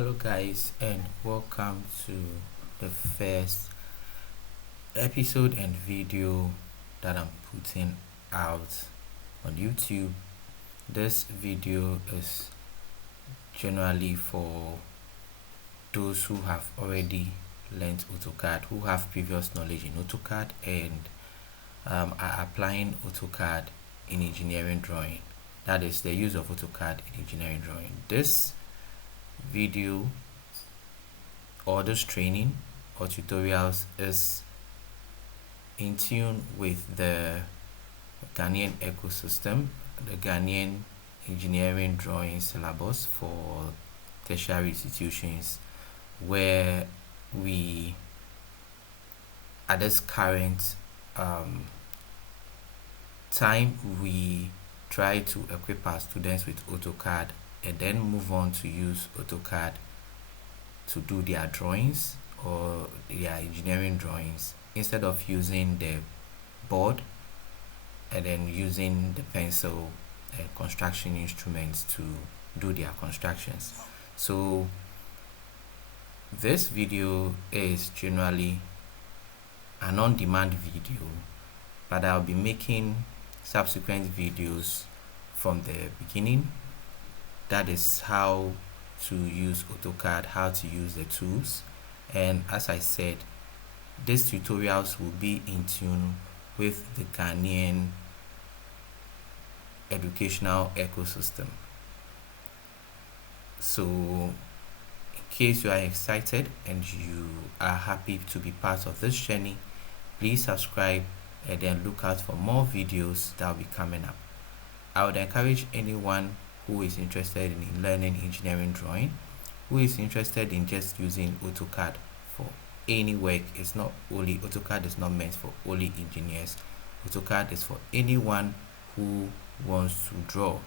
Hello guys, and welcome to the first episode and video that I'm putting out on YouTube. This video is generally for those who have already learned AutoCAD, who have previous knowledge in AutoCAD and are applying AutoCAD in engineering drawing. That is the use of AutoCAD in engineering drawing. This video or this training or tutorials is in tune with the Ghanaian ecosystem, the Ghanaian engineering drawing syllabus for tertiary institutions, where we at this current time we try to equip our students with AutoCAD and then move on to use AutoCAD to do their drawings or their engineering drawings instead of using the board and then using the pencil and construction instruments to do their constructions. So this video is generally an on-demand video, but I'll be making subsequent videos from the beginning. That is how to use AutoCAD, how to use the tools, and as I said, these tutorials will be in tune with the Ghanaian educational ecosystem. So in case you are excited and you are happy to be part of this journey, please subscribe and then look out for more videos that will be coming up. I would encourage anyone who is interested in learning engineering drawing, who is interested in just using AutoCAD for any work. It's not only AutoCAD is not meant for only engineers. AutoCAD is for anyone who wants to draw.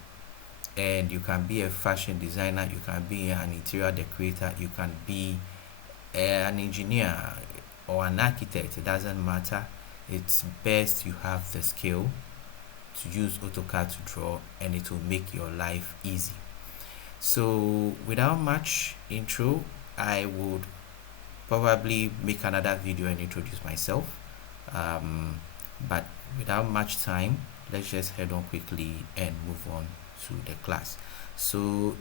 And you can be a fashion designer, you can be an interior decorator, you can be an engineer or an architect. It doesn't matter. It's best you have the skill to use AutoCAD to draw, and it will make your life easy. So without much intro, I would probably make another video and introduce myself, but without much time, let's just head on quickly and move on to the class. So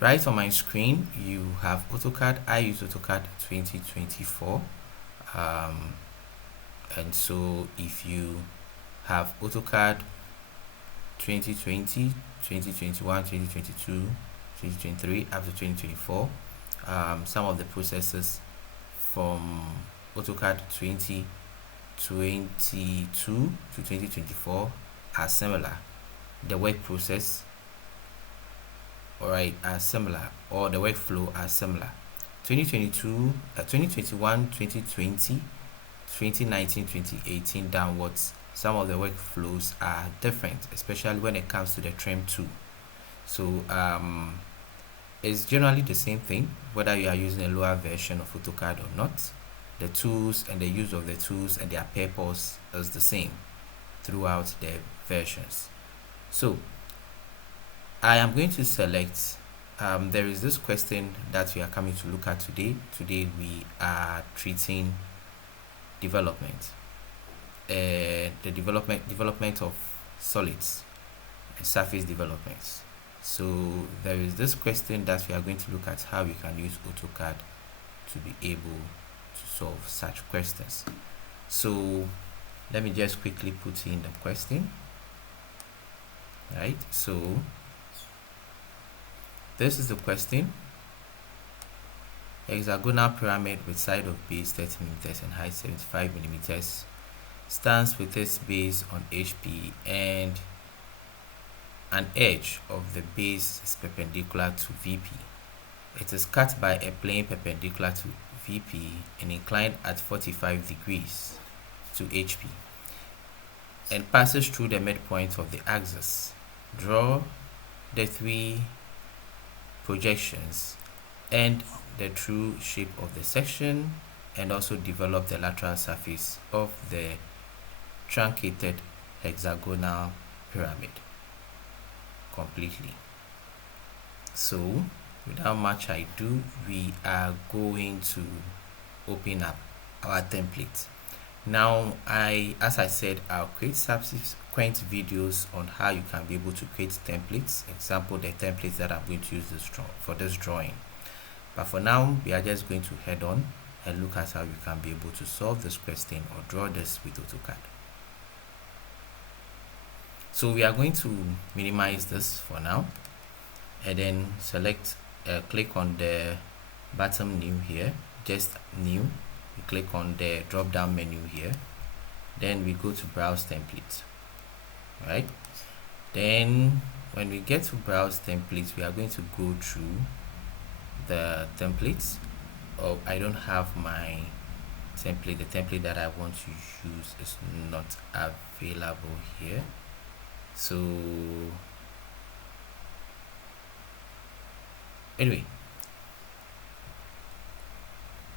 right on my screen you have AutoCAD. I use AutoCAD 2024, and so if you have AutoCAD 2020, 2021, 2022, 2023 up to 2024, some of the processes from AutoCAD 2022 to 2024 are similar. The work process are similar, or the workflow are similar. 2021, 2020, 2019, 2018 downwards, some of the workflows are different, especially when it comes to the trim tool. So it's generally the same thing whether you are using a lower version of AutoCAD or not. The tools and the use of the tools and their purpose is the same throughout the versions. So I am going to select, there is this question that we are coming to look at today. Today we are treating development, the development of solids and surface developments. So there is this question that we are going to look at, how we can use AutoCAD to be able to solve such questions. So let me just quickly put in the question. Right, so this is the question. Hexagonal pyramid with side of base 30 mm and height 75 mm stands with its base on HP and an edge of the base is perpendicular to VP. It is cut by a plane perpendicular to VP and inclined at 45 degrees to HP and passes through the midpoint of the axis. Draw the three projections and the true shape of the section, and also develop the lateral surface of the truncated hexagonal pyramid completely. So without much ado, we are going to open up our template. Now, as I said, I'll create subsequent videos on how you can be able to create templates. Example, the templates that I'm going to use for this drawing. But for now, we are just going to head on and look at how you can be able to solve this question or draw this with AutoCAD. So we are going to minimize this for now, and then click on the bottom new here, just new. We click on the drop down menu here, then we go to browse templates, right? Then when we get to browse templates, we are going to go through the templates. Oh, I don't have my template. The template that I want to use is not available here, so anyway,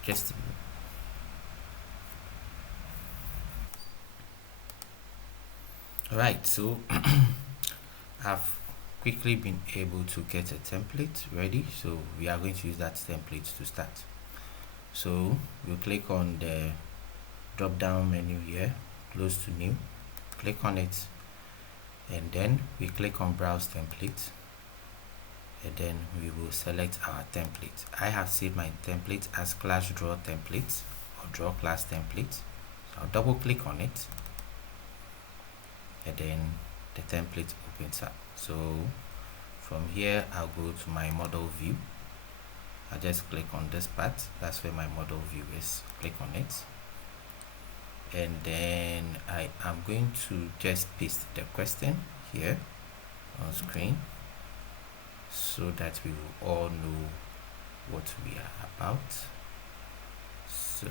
just right. So I've quickly been able to get a template ready, so we are going to use that template to start. So we'll click on the drop down menu here, close to new, click on it, and then we click on browse template, and then we will select our template. I have saved my template as class draw template or draw class template, so I'll double click on it, and then the template opens up. So from here, I'll go to my model view. I just click on this part, that's where my model view is. Click on it, and then I am going to just paste the question here on screen so that we will all know what we are about. So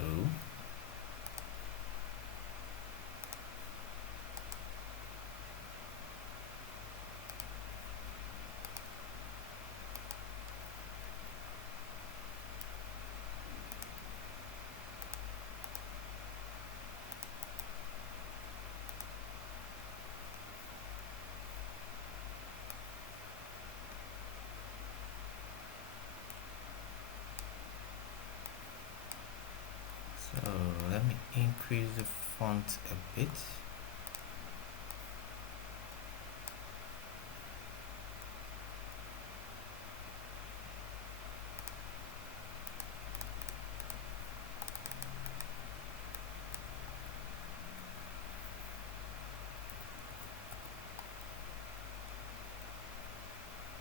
let me increase the font a bit.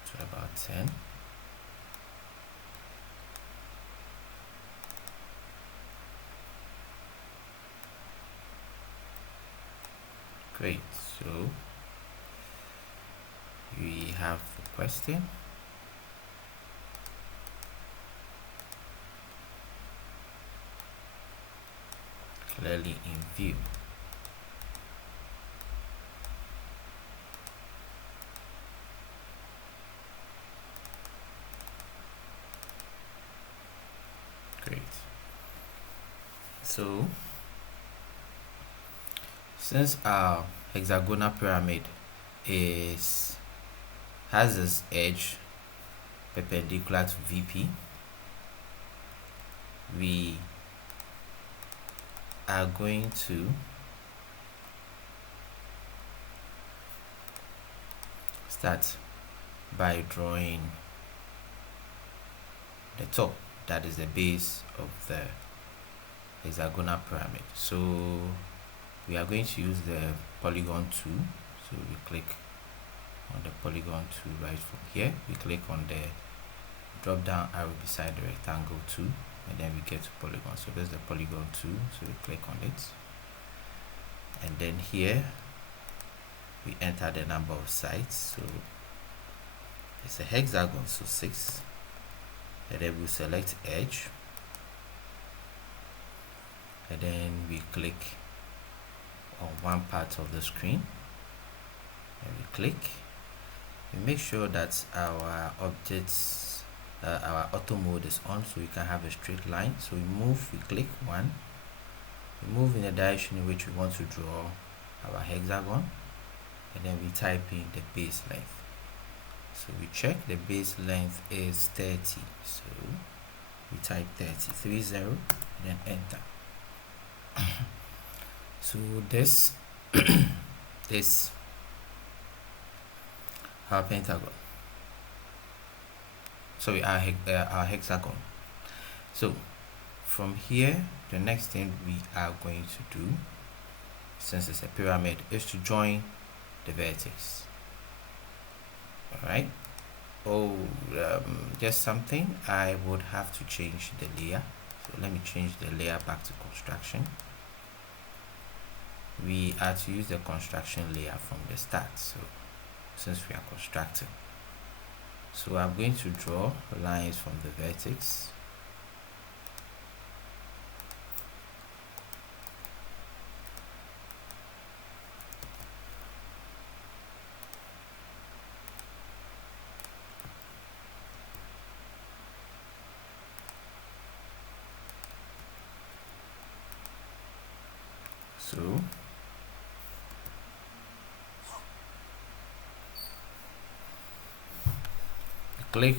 To about 10. Great, so we have the question. Clearly in view. Great. So since our hexagonal pyramid has this edge perpendicular to VP, we are going to start by drawing the top, that is the base of the hexagonal pyramid. So we are going to use the polygon tool. So we click on the polygon tool right from here. We click on the drop down arrow beside the rectangle tool, and then we get to polygon. So there's the polygon tool, so we click on it, and then here we enter the number of sides. So it's a hexagon, so 6, and then we select edge, and then we click on one part of the screen, and we click. We make sure that our objects, our auto mode is on, so we can have a straight line. So we move, we click one, we move in the direction in which we want to draw our hexagon, and then we type in the base length. So we check the base length is 30. So we type 30, then enter. So this is our pentagon. Sorry, our hexagon. So from here, the next thing we are going to do, since it's a pyramid, is to join the vertex. All right. Oh, just something, I would have to change the layer. So let me change the layer back to construction. We are to use the construction layer from the start, so since we are constructing, so I'm going to draw lines from the vertex. So click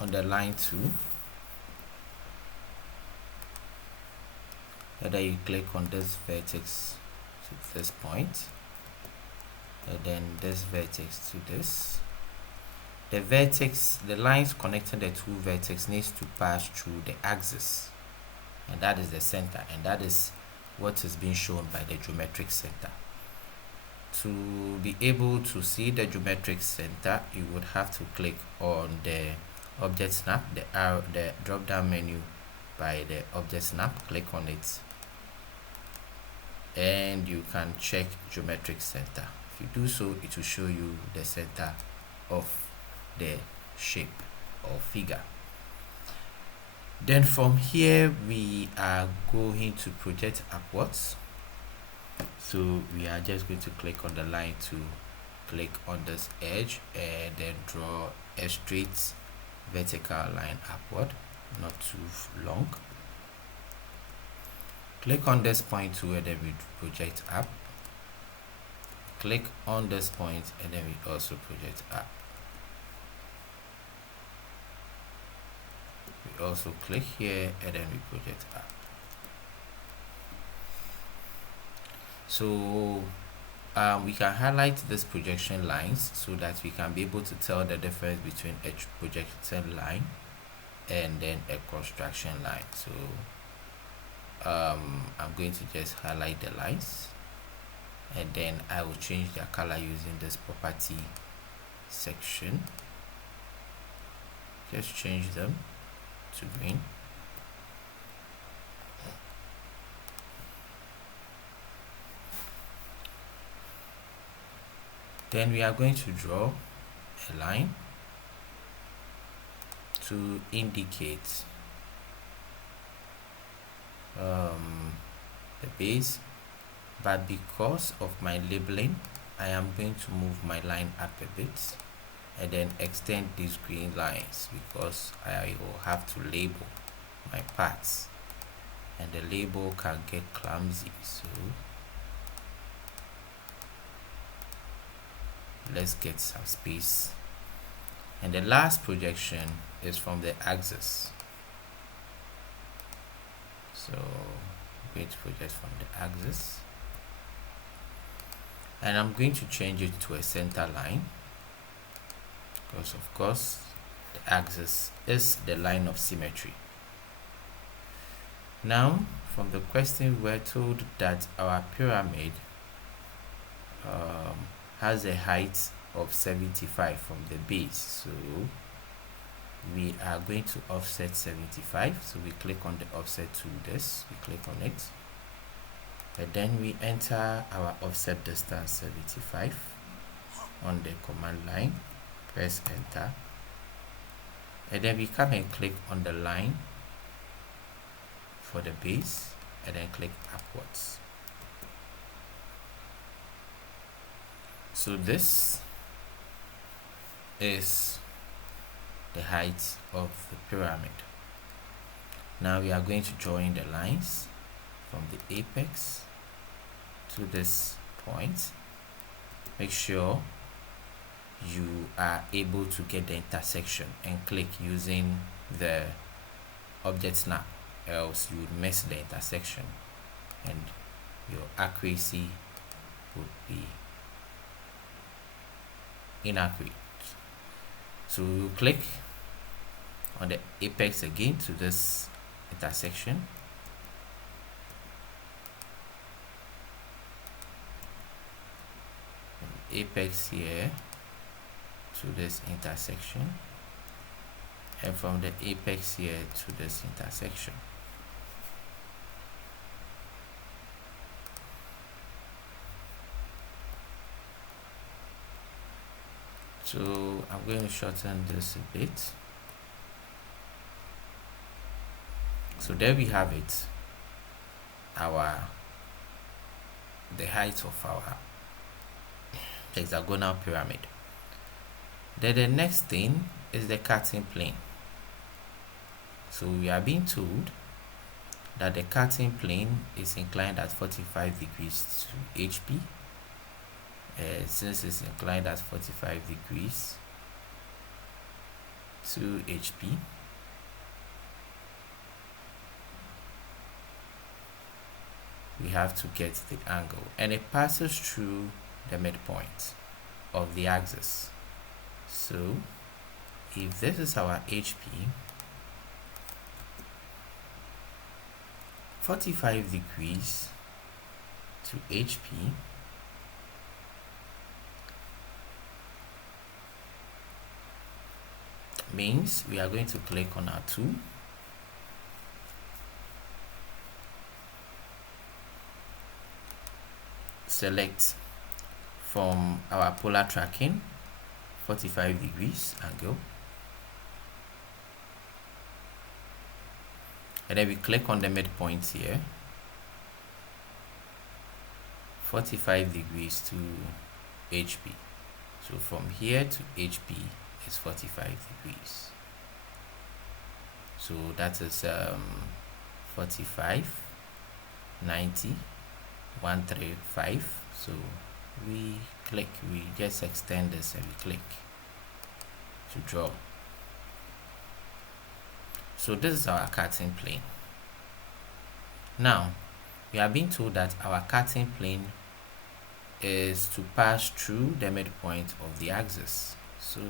on the line 2, and then you click on this vertex to this point, and then this vertex to this. The vertex, the lines connecting the two vertex needs to pass through the axis, and that is the center, and that is what is being shown by the geometric center. To be able to see the geometric center, you would have to click on the object snap, the drop down menu by the object snap, click on it, and you can check geometric center. If you do so, it will show you the center of the shape or figure. Then from here we are going to project upwards. So we are just going to click on the line to click on this edge and then draw a straight vertical line upward, not too long. Click on this point too, and then we project up. Click on this point and then we also project up. We also click here and then we project up. So we can highlight these projection lines so that we can be able to tell the difference between a projection line and then a construction line. So I'm going to just highlight the lines, and then I will change their color using this property section. Just change them to green. Then we are going to draw a line to indicate the base, but because of my labeling, I am going to move my line up a bit and then extend these green lines because I will have to label my parts, and the label can get clumsy. So let's get some space. And the last projection is from the axis. So I'm going to project from the axis, and I'm going to change it to a center line because of course the axis is the line of symmetry. Now from the question, we're told that our pyramid has a height of 75 from the base, so we are going to offset 75. So we click on the offset to this, we click on it, and then we enter our offset distance 75 on the command line, press enter, and then we come and click on the line for the base and then click upwards. So this is the height of the pyramid. Now we are going to join the lines from the apex to this point. Make sure you are able to get the intersection and click using the object snap, else you would miss the intersection and your accuracy would be inaccurate. So you click on the apex again to this intersection, apex here to this intersection, and from the apex here to this intersection. So I'm going to shorten this a bit. So there we have it, the height of our hexagonal pyramid. Then the next thing is the cutting plane. So we are being told that the cutting plane is inclined at 45 degrees to HP. Since it's inclined at 45 degrees to HP, we have to get the angle, and it passes through the midpoint of the axis. So if this is our HP, 45 degrees to HP means we are going to click on our tool, select from our polar tracking 45 degrees angle, and then we click on the midpoint here, 45 degrees to HP. So from here to HP is 45 degrees. So that is 45, 90, 135. So we click, we just extend this and we click to draw. So this is our cutting plane. Now we are being told that our cutting plane is to pass through the midpoint of the axis. So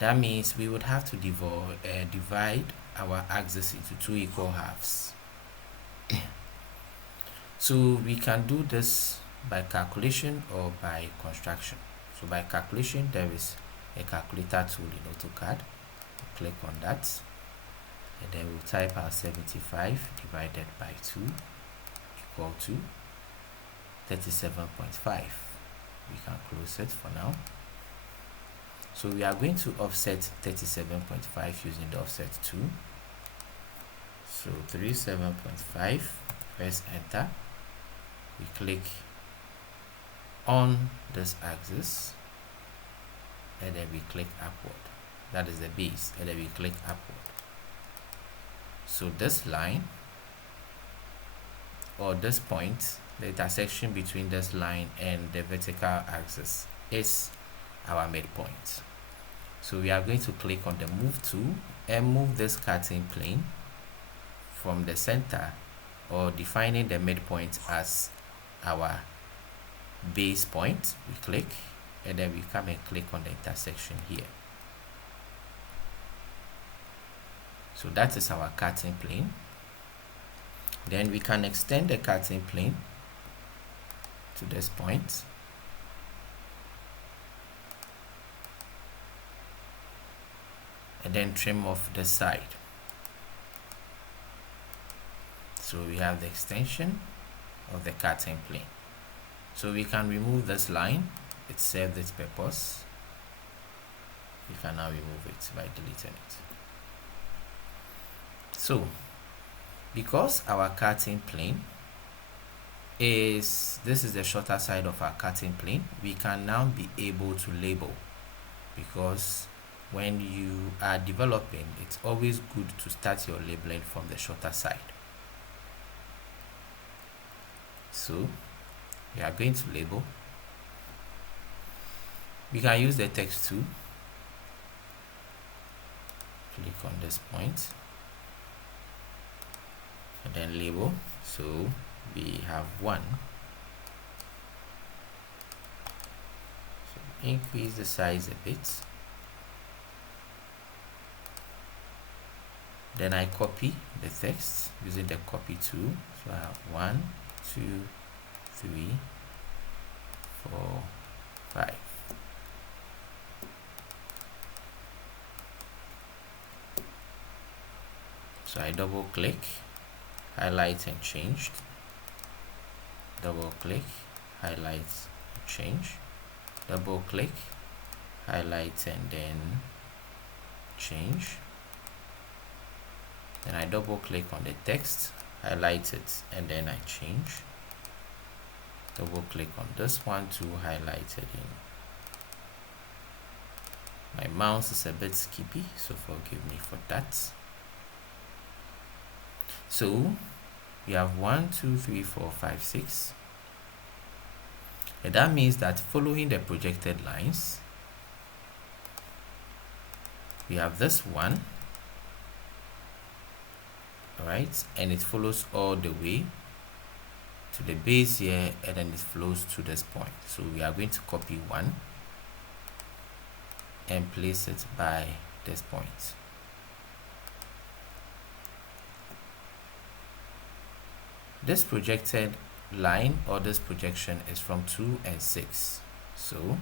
that means we would have to divide our axis into two equal halves. So we can do this by calculation or by construction. So by calculation, there is a calculator tool in AutoCAD. We'll click on that, and then we'll type our 75 divided by 2 equal to 37.5. We can close it for now. So we are going to offset 37.5 using the offset tool. So 37.5, press enter. We click on this axis, and then we click upward. That is the base, and then we click upward. So this line, or this point, the intersection between this line and the vertical axis, is our midpoint. So we are going to click on the move tool and move this cutting plane from the center, or defining the midpoint as our base point. We click, and then we come and click on the intersection here. So that is our cutting plane. Then we can extend the cutting plane to this point, and then trim off the side. So we have the extension of the cutting plane. So we can remove this line. It served its purpose. We can now remove it by deleting it. So because our cutting plane this is the shorter side of our cutting plane, we can now be able to label, because when you are developing, it's always good to start your labeling from the shorter side. So we are going to label. We can use the text tool. Click on this point and then label. So we have 1. So increase the size a bit. Then I copy the text using the copy tool. So I have 1, 2, 3, 4, 5. So I double click, highlight and change. Double click, highlight, change. Double click, highlight and then change. Then I double click on the text, highlight it and then I change. Double click on this one to highlight it in. My mouse is a bit skippy, so forgive me for that. So we have 1, 2, 3, 4, 5, 6. And that means that following the projected lines, we have this one, alright, and it follows all the way to the base here, and then it flows to this point. So we are going to copy 1 and place it by this point. This projected line or this projection is from 2 and 6. So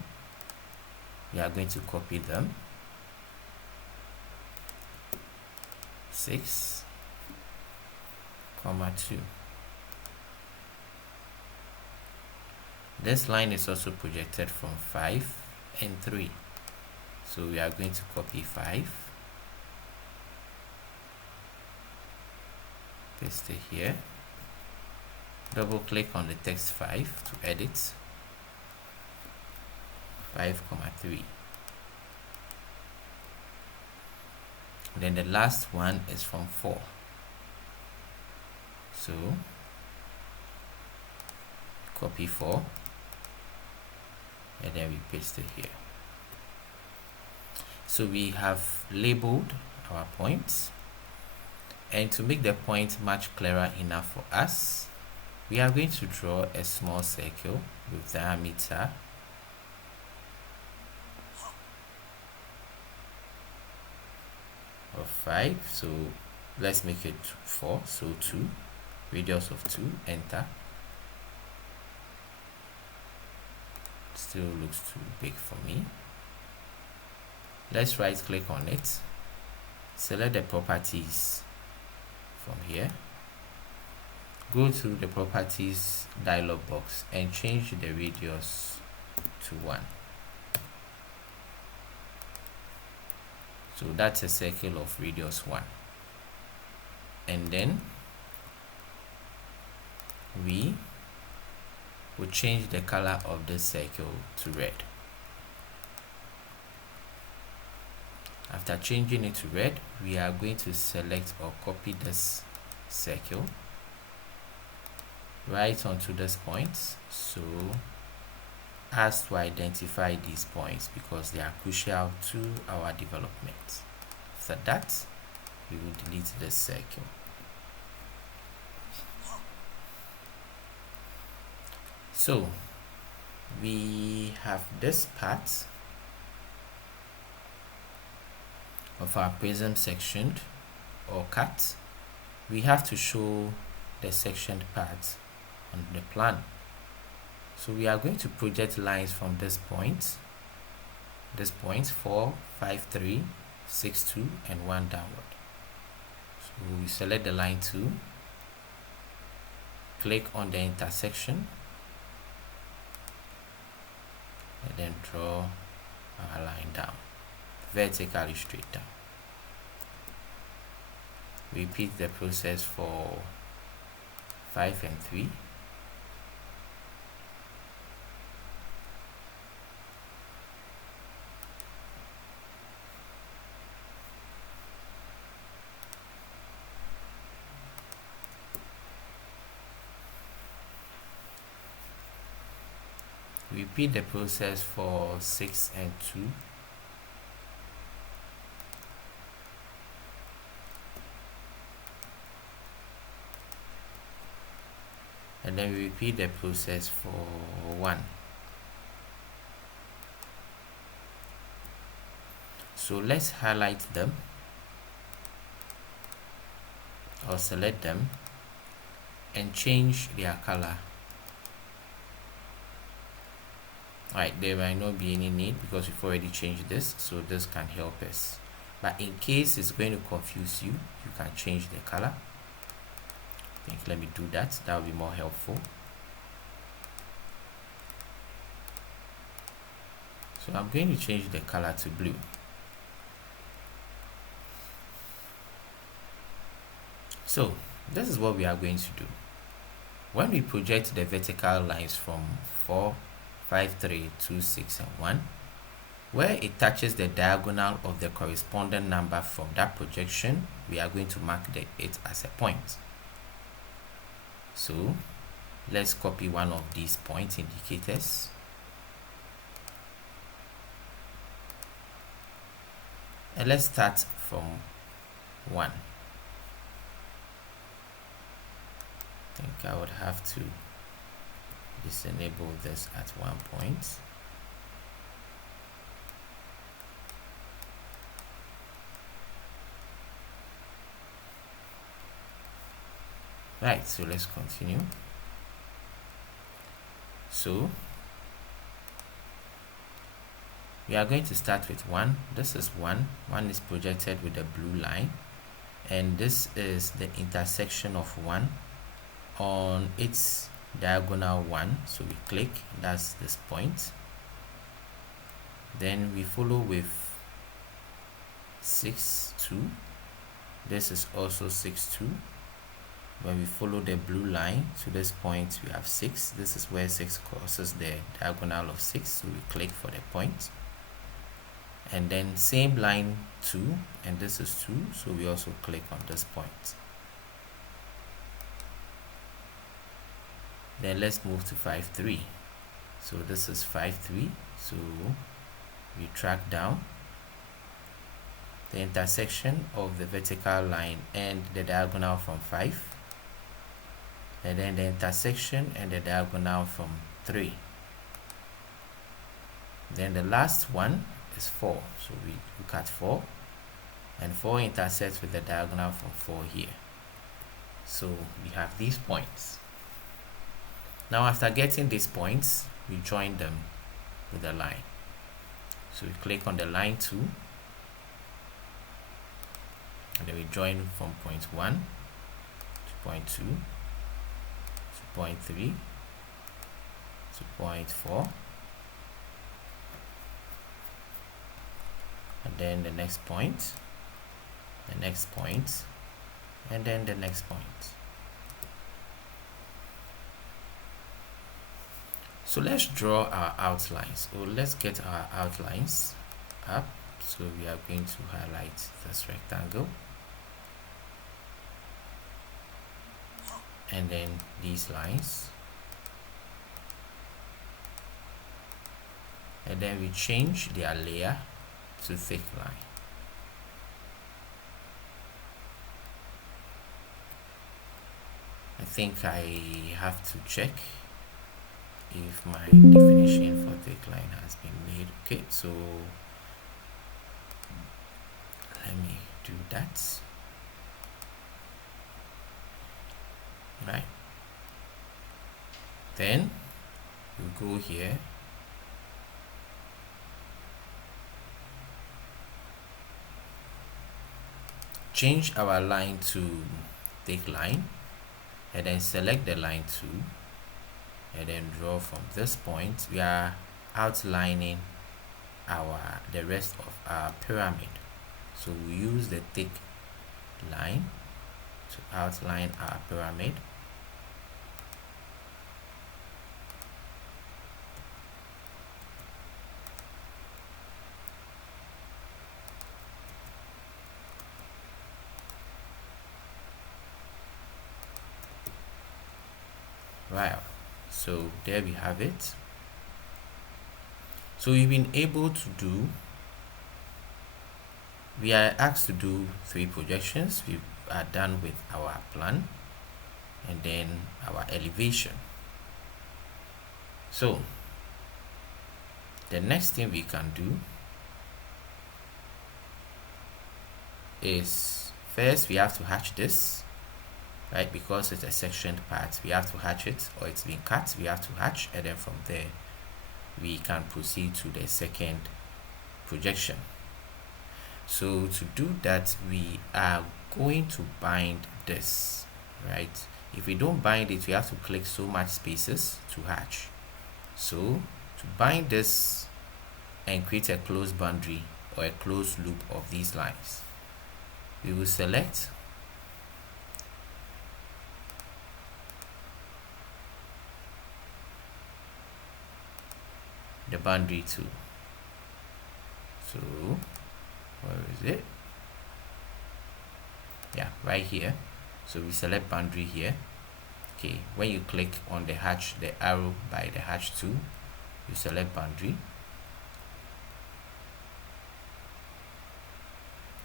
we are going to copy them. 6, 2. This line is also projected from 5 and 3. So we are going to copy 5. Paste it here. Double click on the text 5 to edit. 5, 3. Then the last one is from 4. So copy 4 and then we paste it here. So we have labeled our points, and to make the point much clearer enough for us, we are going to draw a small circle with diameter of 5. So let's make it 4. So 2, radius of 2, enter. Still looks too big for me. Let's right click on it, select the properties from here, go to the properties dialog box and change the radius to 1. So that's a circle of radius 1. And then we will change the color of the circle to red. After changing it to red, we are going to select or copy this circle right onto this point, so as to identify these points because they are crucial to our development. After that, we will delete this circle. So we have this part of our prism sectioned or cut. We have to show the sectioned part on the plan. So we are going to project lines from this point 4, 5, 3, 6, 2 and 1 downward. So we select the line 2, click on the intersection and then draw our line down, vertically straight down. Repeat the process for 5 and 3. Repeat the process for 6 and 2. And then we repeat the process for 1. So let's highlight them or select them and change their color. Alright, there might not be any need because we've already changed this, so this can help us. But in case it's going to confuse you, you can change the color. I think let me do that. That will be more helpful. So I'm going to change the color to blue. So this is what we are going to do. When we project the vertical lines from 4, 5, 3, 2, 6, and 1, where it touches the diagonal of the corresponding number from that projection, we are going to mark it as a point. So let's copy one of these point indicators. And let's start from 1. I think I would have to disable this at 1 point. Right, so let's continue. So we are going to start with 1. This is 1. 1 is projected with a blue line, and this is the intersection of 1 on its diagonal 1. So we click, that's this point. Then we follow with 6, 2. This is also 6, 2. When we follow the blue line to this point, we have 6. This is where 6 crosses the diagonal of 6, so we click for the point. And then same line 2, and this is 2, so we also click on this point. Then let's move to 5, 3. So this is 5, 3, so we track down the intersection of the vertical line and the diagonal from 5, and then the intersection and the diagonal from 3. Then the last one is 4, so we look at 4, and 4 intersects with the diagonal from 4 here. So we have these points. Now after getting these points, we join them with a line. So we click on the line 2, and then we join from point 1 to point 2 to point 3 to point 4, and then the next point, the next point, and then the next point. So let's draw our outlines. So let's get our outlines up. So we are going to highlight this rectangle, and then these lines, and then we change their layer to thick line. I think I have to check if my definition for thick line has been made. Okay, so let me do that. Right, then you go here, change our line to thick line, and then select the line 2, and then draw from this point. We are outlining the rest of our pyramid, so we use the thick line to outline our pyramid. Right, so there we have it. So we've been able to do, we are asked to do 3 projections. We are done with our plan and then our elevation. So the next thing we can do is, first we have to hatch this, right? Because it's a sectioned part, we have to hatch it, or it's been cut, we have to hatch, and then from there we can proceed to the second projection. So to do that, we are going to bind this, right? If we don't bind it, we have to click so much spaces to hatch. So to bind this and create a closed boundary or a closed loop of these lines, we will select the boundary tool. So where is it? Yeah, right here. So we select boundary here. Okay, when you click on the hatch, the arrow by the hatch tool, you select boundary,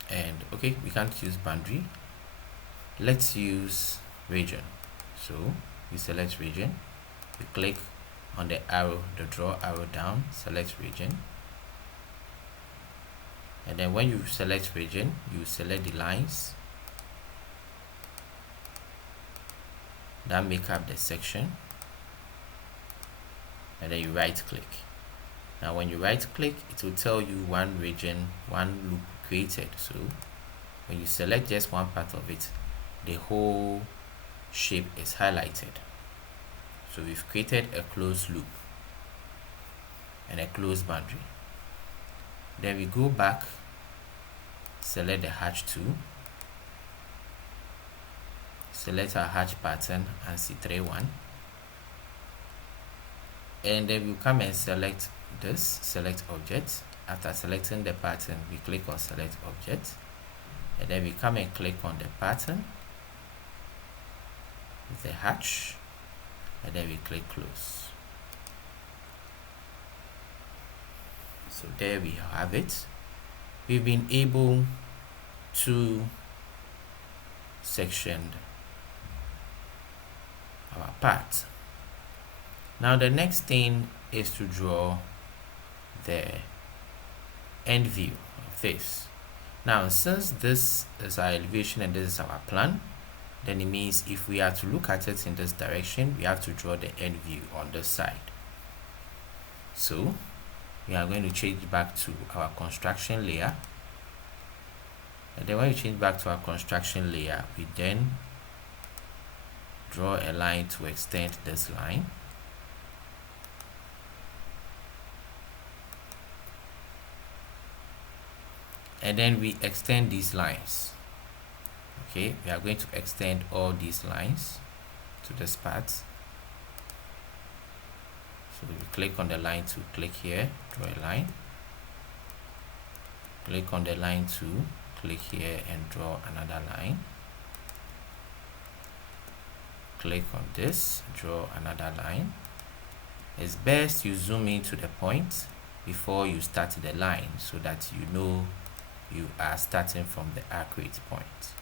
and okay, we can't use boundary, let's use region. So we select region, we click on the arrow, the draw arrow down, select region, and then when you select region, you select the lines that make up the section, and then you right click. Now when you right click, it will tell you one region, one loop created. So when you select just one part of it, the whole shape is highlighted. So we've created a closed loop and a closed boundary. Then we go back, select the hatch tool, select our hatch pattern and C31, and then we come and select this, select object. After selecting the pattern, we click on select object, and then we come and click on the pattern with the hatch, and then we click close. So there we have it. We've been able to section our part. Now the next thing is to draw the end view of this. Now since this is our elevation and this is our plan, then it means if we are to look at it in this direction, we have to draw the end view on this side. So we are going to change back to our construction layer, and then when we change back to our construction layer, we then draw a line to extend this line, and then we extend these lines. Okay, we are going to extend all these lines to this part. So we click on the line to click here, draw a line, click on the line to click here and draw another line, click on this, draw another line. It's best you zoom in to the point before you start the line so that you know you are starting from the accurate point.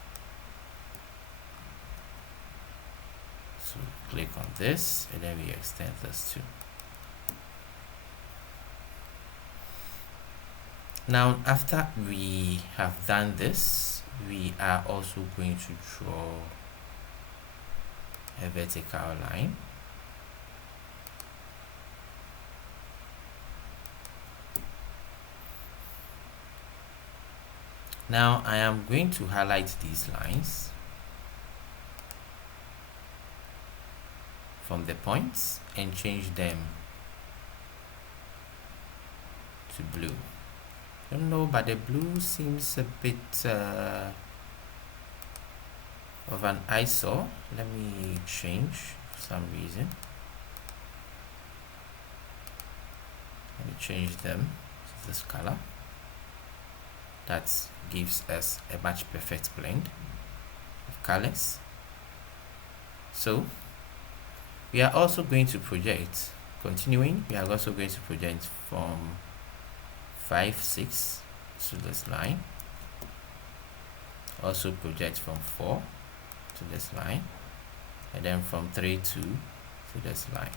So click on this, and then we extend this too. Now after we have done this, we are also going to draw a vertical line. Now I am going to highlight these lines from the points and change them to blue. I don't know, but the blue seems a bit of an eyesore. Let me change for some reason. Let me change them to this color. That gives us a much perfect blend of colors. So we are also going to project, continuing, we are also going to project from 5 6 to this line. Also project from 4 to this line, and then from 3 2 to this line.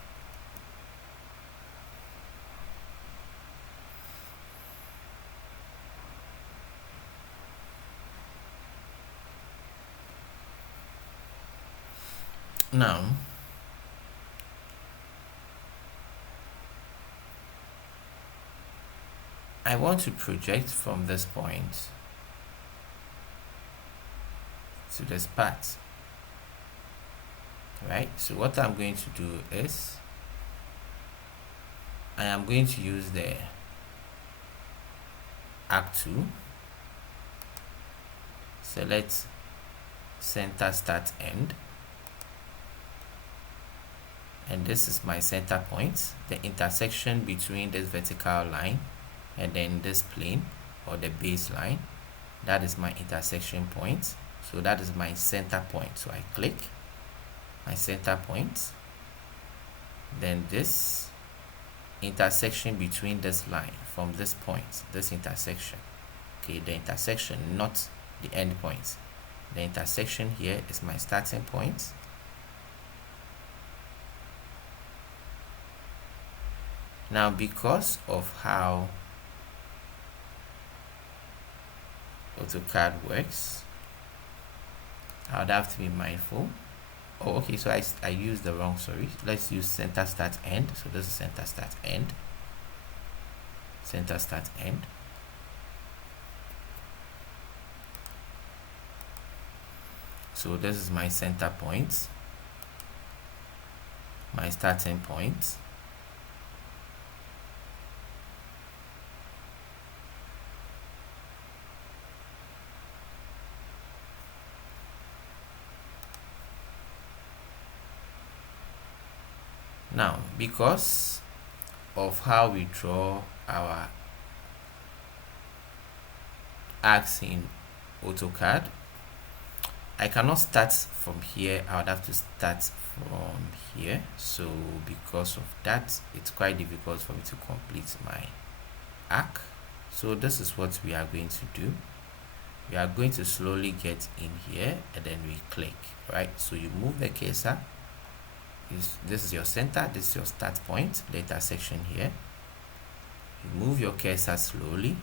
Now I want to project from this point to this part, right? So what I'm going to do is I am going to use the arc tool, select center start end, and this is my center point, the intersection between this vertical line and then this plane or the baseline. That is my intersection point, so that is my center point. So I click my center point, then this intersection between this line from this point, this intersection, okay, the intersection, not the end point. The intersection here is my starting point. Now, because of how AutoCAD works, I would have to be mindful. Oh, okay, so I used the wrong, sorry. Let's use center start end. So this is center start end. Center start end. So this is my center point, my starting point. Now, because of how we draw our arcs in AutoCAD, I cannot start from here. I would have to start from here. So because of that, it's quite difficult for me to complete my arc. So this is what we are going to do. We are going to slowly get in here, and then we click, right? So you move the cursor. This is your center, this is your start point, the intersection here. You move your cursor slowly,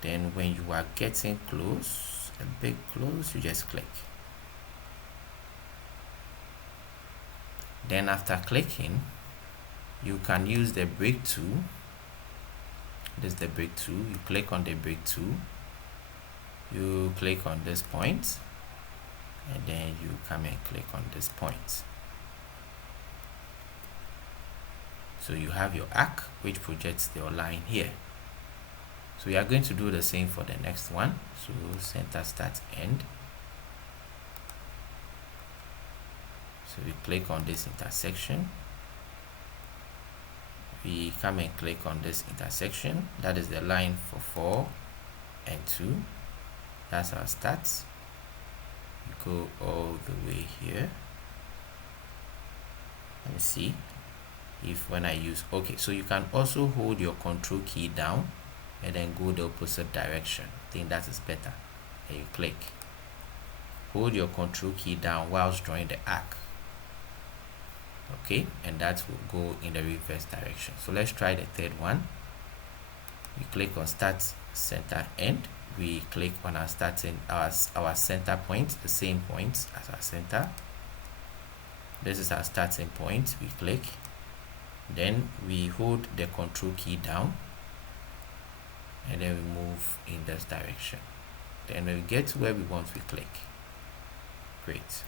then when you are getting close, a bit close, you just click. Then after clicking, you can use the break tool. This is the break tool. You click on the break tool, you click on this point, and then you come and click on this point. So you have your arc which projects your line here. So we are going to do the same for the next one. So center start end. So we click on this intersection. We come and click on this intersection. That is the line for 4 and 2. That's our start. We go all the way here. Let me see if when I use, okay, so you can also hold your control key down and then go the opposite direction. I think that is better. And you click. Hold your control key down whilst drawing the arc. Okay, and that will go in the reverse direction. So let's try the third one. We click on start center end. We click on our starting our center point, the same point as our center. This is our starting point. We click. Then we hold the control key down, and then we move in this direction. Then when we get to where we want, we click. Great.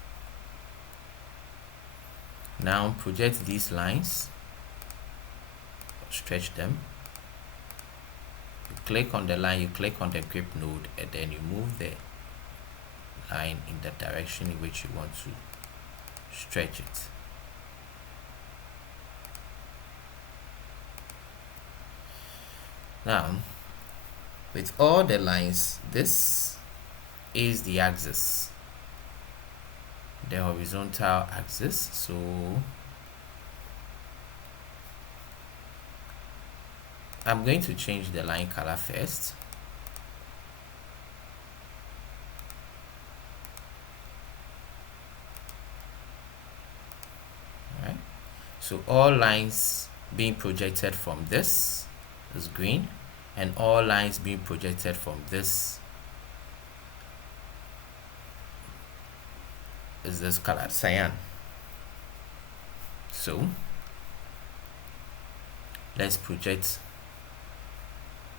Now project these lines, stretch them. You click on the line, you click on the grip node, and then you move the line in the direction in which you want to stretch it. Now, with all the lines, this is the axis, the horizontal axis. So I'm going to change the line color first. All right, so all lines being projected from this is green, and all lines being projected from this is this color, cyan. So let's project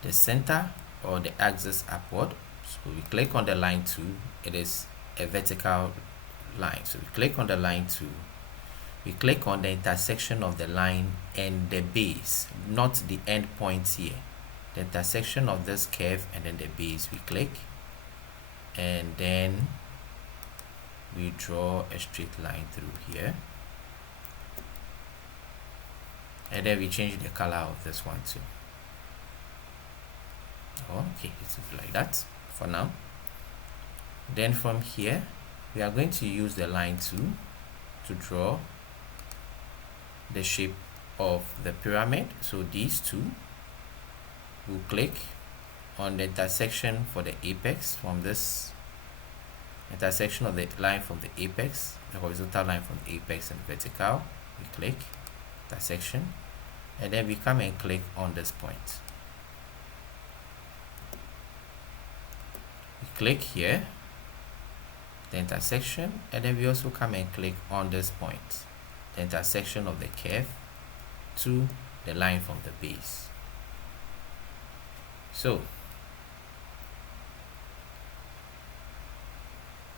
the center or the axis upward. So we click on the line 2. It is a vertical line, so we click on the line 2. We click on the intersection of the line and the base, not the end point here. The intersection of this curve and then the base, we click, and then we draw a straight line through here, and then we change the color of this one too. Okay, it's like that for now. Then from here we are going to use the line 2 to draw the shape of the pyramid. So these two, we'll click on the intersection for the apex from this intersection of the line from the apex, the horizontal line from the apex and vertical. We click intersection, and then we come and click on this point. We click here, the intersection, and then we also come and click on this point, the intersection of the curve to the line from the base. So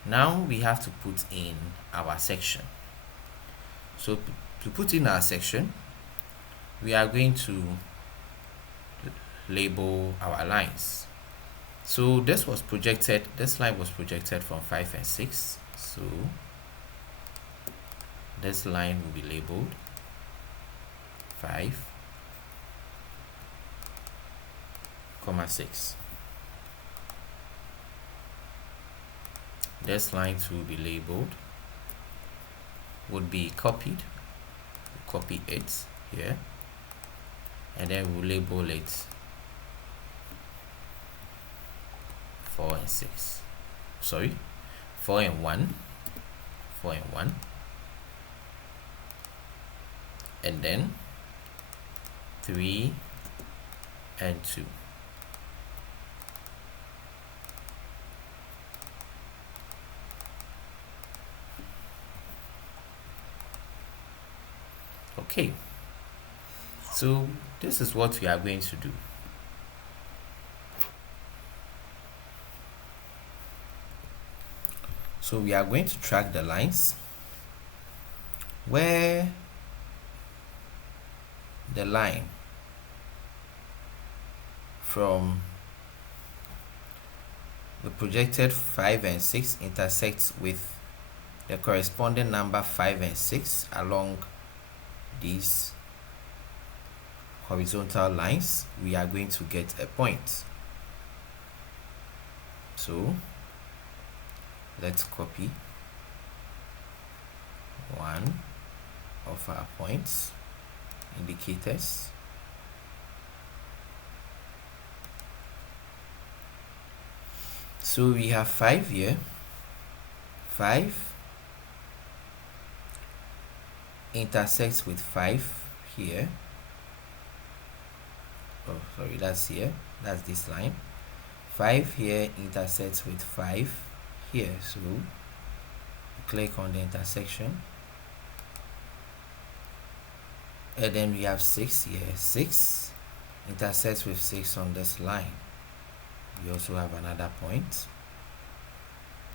now we have to put in our section. So to put in our section, we are going to label our lines. So this was projected, this line was projected from 5 and 6. So this line will be labeled 5, 6. This line to be labeled would be copied. We'll copy it here, and then we'll label it 4 and 6. Sorry, 4 and 1, 4 and 1, and then 3 and 2. Okay, so this is what we are going to do. So we are going to track the lines where the line from the projected 5 and 6 intersects with the corresponding number 5 and 6 along these horizontal lines. We are going to get a point. So let's copy one of our points, indicators. So we have 5 here, 5 intersects with 5 here. Oh, sorry, that's here, that's this line. 5 here intersects with 5 here, so click on the intersection, and then we have 6 here. 6 intersects with 6 on this line. We also have another point.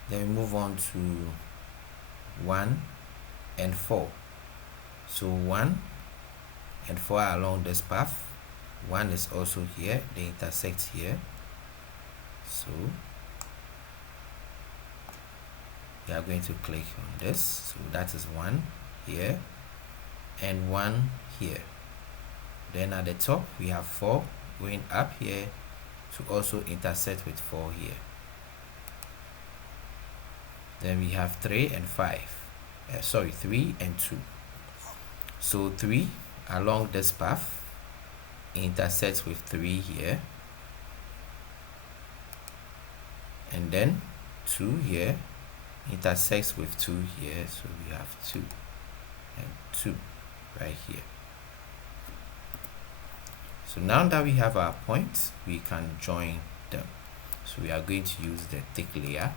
Then we move on to 1 and 4. So 1 and 4 are along this path. 1 is also here, they intersect here. So we are going to click on this. So that is 1 here and 1 here. Then at the top we have 4 going up here to also intersect with 4 here. Then we have 3 and 5. 3 and 2. So 3 along this path intersects with 3 here, and then 2 here intersects with 2 here, so we have 2 and 2 right here. So now that we have our points, we can join them. So we are going to use the thick layer,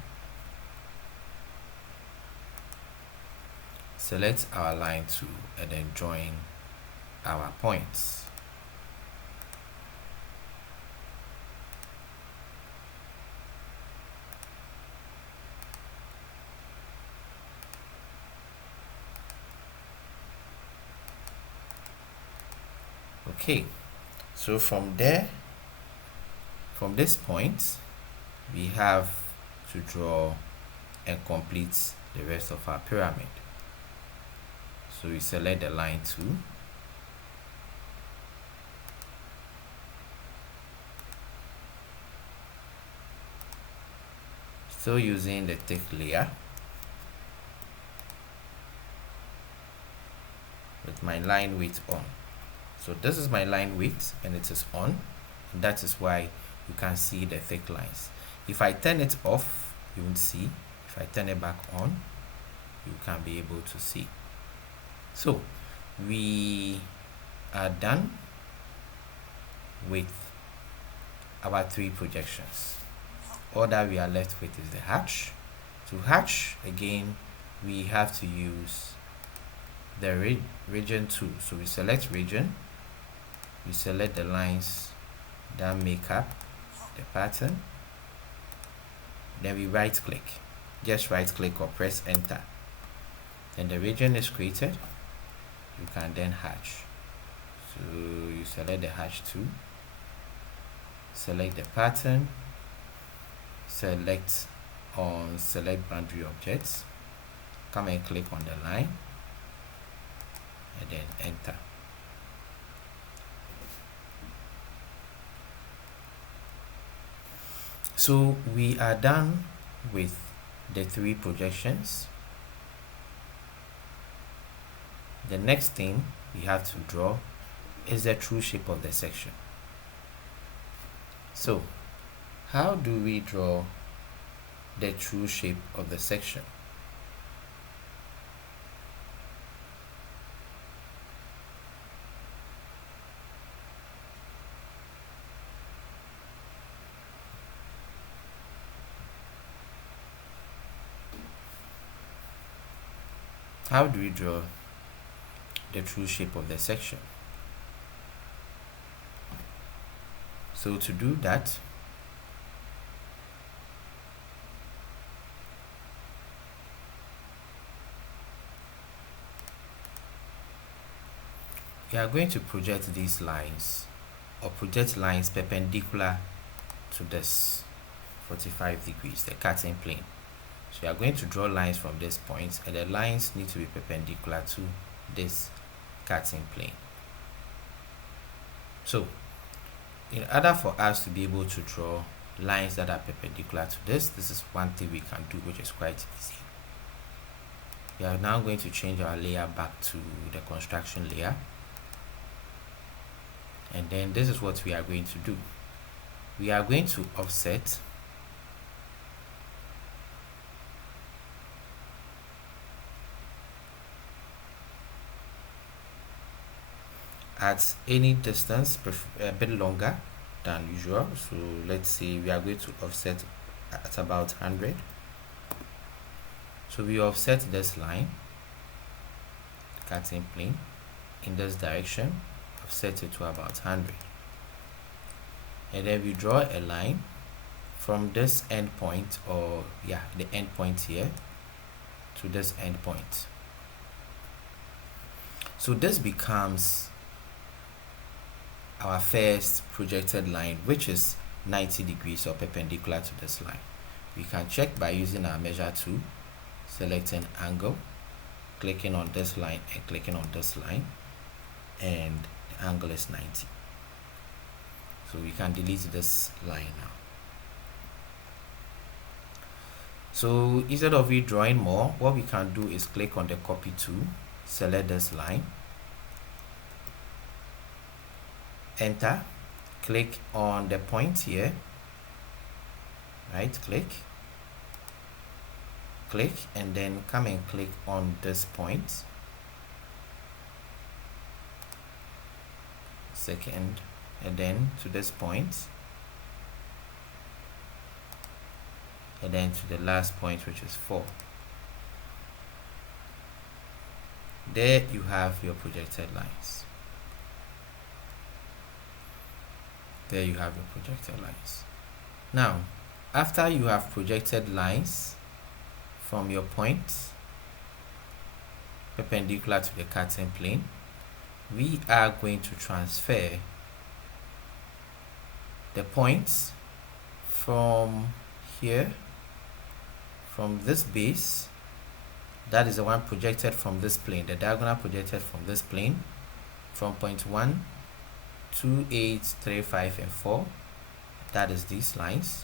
select our line tool, and then join our points. Okay, so from this point, we have to draw and complete the rest of our pyramid. So we select the line tool, still using the thick layer, with my line weight on. So this is my line weight and it is on, and that is why you can see the thick lines. If I turn it off, you won't see. If I turn it back on, you can be able to see. So we are done with our 3 projections. All that we are left with is the hatch. To hatch, again, we have to use the region tool. So we select region, we select the lines that make up the pattern, then we right click, just right click or press enter, and the region is created. You can then hatch. So you select the hatch tool, select the pattern, select boundary objects, come and click on the line, and then enter. So we are done with the 3 projections. The next thing we have to draw is the true shape of the section. So how do we draw the true shape of the section? How do we draw the true shape of the section? So to do that, we are going to project these lines, or project lines perpendicular to this 45 degrees, the cutting plane. So we are going to draw lines from this point, and the lines need to be perpendicular to this cutting plane. So in order for us to be able to draw lines that are perpendicular to this is one thing we can do, which is quite easy. We are now going to change our layer back to the construction layer, and then this is what we are going to do. We are going to offset at any distance, a bit longer than usual. So let's say we are going to offset at about 100. So we offset this line, cutting plane, in this direction, offset it to about 100, and then we draw a line from this end point, or the end point here, to this end point. So this becomes our first projected line, which is 90 degrees or perpendicular to this line. We can check by using our measure tool, selecting angle, clicking on this line and clicking on this line, and the angle is 90. So we can delete this line now. So instead of drawing more, what we can do is click on the copy tool, select this line, enter, click on the point here, right click, and then come and click on this point, second, and then to this point, and then to the last point, which is 4. There you have your projected lines. There you have your projected lines. Now, after you have projected lines from your point perpendicular to the cutting plane, we are going to transfer the points from here, from this base, that is the one projected from this plane, the diagonal projected from this plane, from point 1, 2, 8, 3, 5, and 4, that is these lines.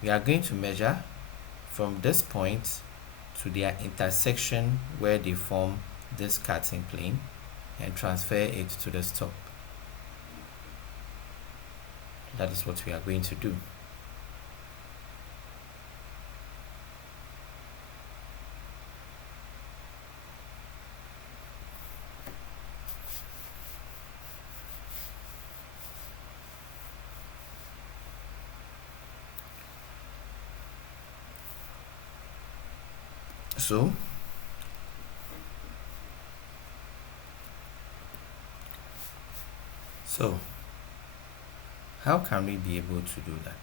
We are going to measure from this point to their intersection where they form this cutting plane and transfer it to the top. That is what we are going to do. So how can we be able to do that?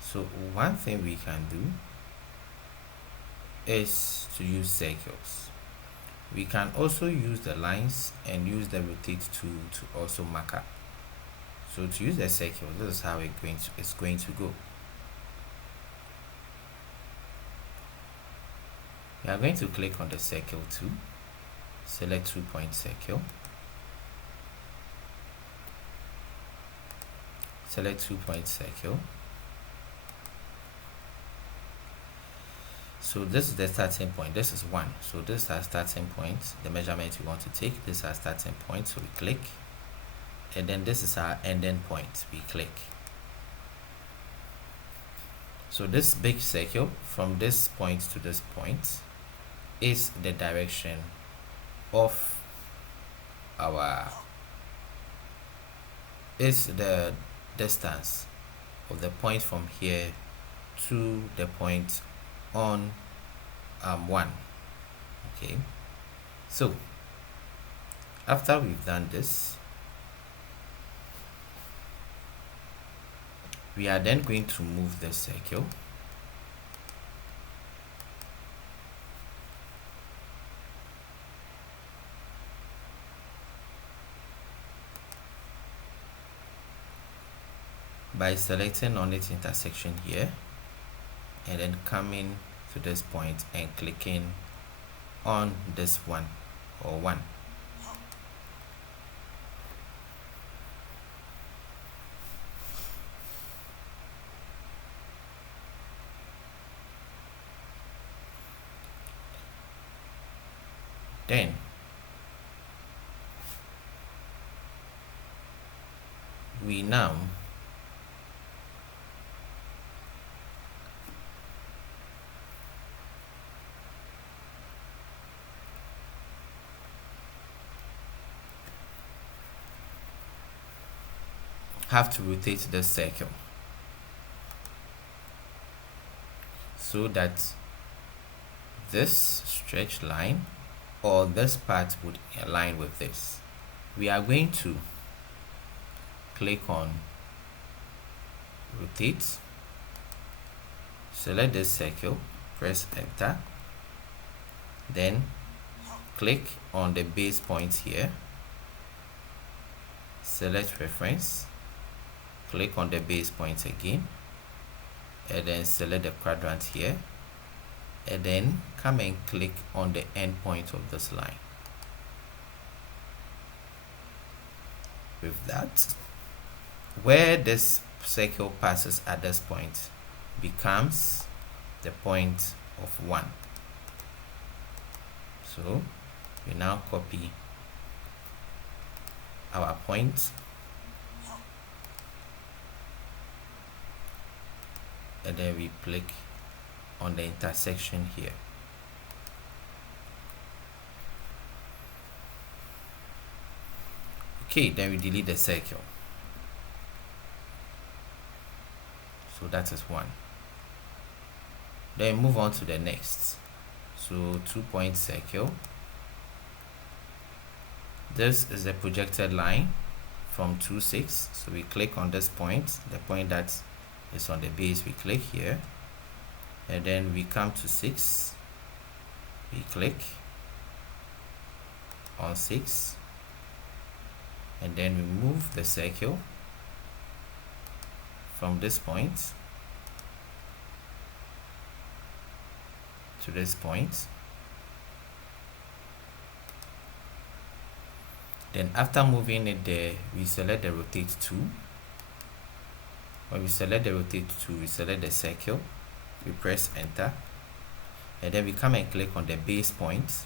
So one thing we can do is to use circles. We can also use the lines and use the rotate tool to also mark up. So to use the circle, this is how it's going to go. We are going to click on the circle tool, select 2-point circle, select 2-point circle. So this is the starting point, this is 1, so this is our starting point, the measurement we want to take, this is our starting point, so we click, and then this is our ending point, we click. So this big circle from this point to this point is the direction of is the distance of the point from here to the point on 1. Okay, so after we've done this, we are then going to move the circle by selecting on its intersection here and then coming to this point and clicking on this one or 1. Then we now have to rotate the circle so that this stretch line or this part would align with this. We are going to click on rotate, select this circle, press enter, then click on the base point here, select reference, click on the base point again, and then select the quadrant here, and then come and click on the end point of this line. With that, where this circle passes at this point becomes the point of 1. So we now copy our point, and then we click on the intersection here. Okay, then we delete the circle. So that is one. Then move on to the next. So 2-point circle. This is the projected line from 2, 6. So we click on this point, the point that is on the base, we click here, and then we come to 6, we click on 6, and then we move the circle from this point to this point. Then after moving it there, we select the rotate 2. When we select the rotate 2, we select the circle, we press enter, and then we come and click on the base point,